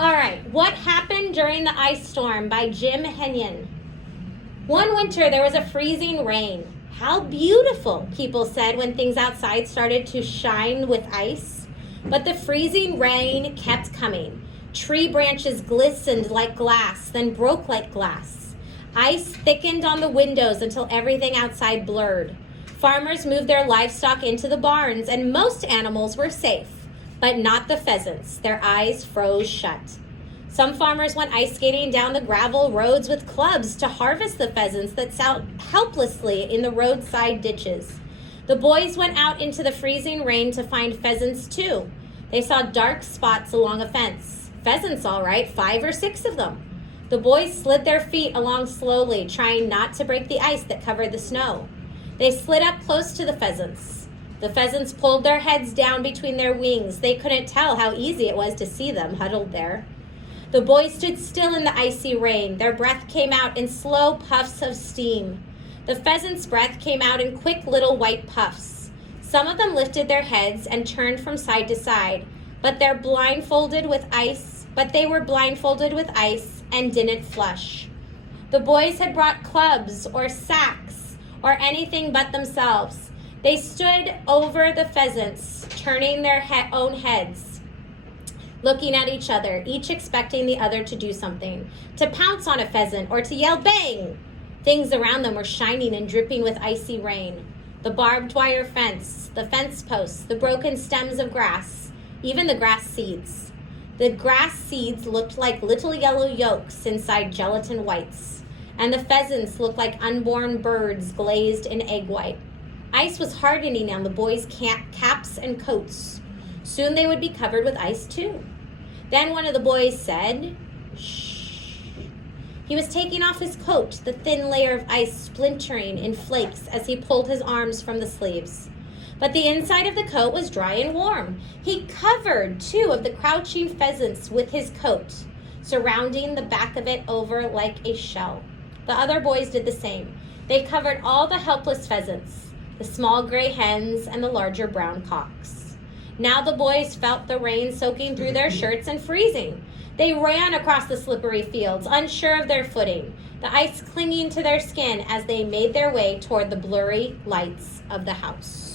All right, What Happened During the Ice Storm by Jim Henyon. One winter there was a freezing rain. How beautiful, people said when things outside started to shine with ice. But the freezing rain kept coming. Tree branches glistened like glass, then broke like glass. Ice thickened on the windows until everything outside blurred. Farmers moved their livestock into the barns, and most animals were safe. But not the pheasants. Their eyes froze shut. Some farmers went ice skating down the gravel roads with clubs to harvest the pheasants that sat helplessly in the roadside ditches. The boys went out into the freezing rain to find pheasants too. They saw dark spots along a fence. Pheasants, all right, 5 or 6 of them. The boys slid their feet along slowly, trying not to break the ice that covered the snow. They slid up close to the pheasants. The pheasants pulled their heads down between their wings. They couldn't tell how easy it was to see them huddled there. The boys stood still in the icy rain. Their breath came out in slow puffs of steam. The pheasants' breath came out in quick little white puffs. Some of them lifted their heads and turned from side to side, but they were blindfolded with ice and didn't flush. The boys had brought clubs or sacks or anything but themselves. They stood over the pheasants, turning their own heads, looking at each other, each expecting the other to do something, to pounce on a pheasant or to yell bang. Things around them were shining and dripping with icy rain. The barbed wire fence, the fence posts, the broken stems of grass, even the grass seeds. The grass seeds looked like little yellow yolks inside gelatin whites, and the pheasants looked like unborn birds glazed in egg white. Ice was hardening on the boys' caps and coats. Soon they would be covered with ice too. Then one of the boys said, "Shh." He was taking off his coat, the thin layer of ice splintering in flakes as he pulled his arms from the sleeves. But the inside of the coat was dry and warm. He covered 2 of the crouching pheasants with his coat, surrounding the back of it over like a shell. The other boys did the same. They covered all the helpless pheasants, the small gray hens and the larger brown cocks. Now the boys felt the rain soaking through their shirts and freezing. They ran across the slippery fields, unsure of their footing, the ice clinging to their skin as they made their way toward the blurry lights of the house.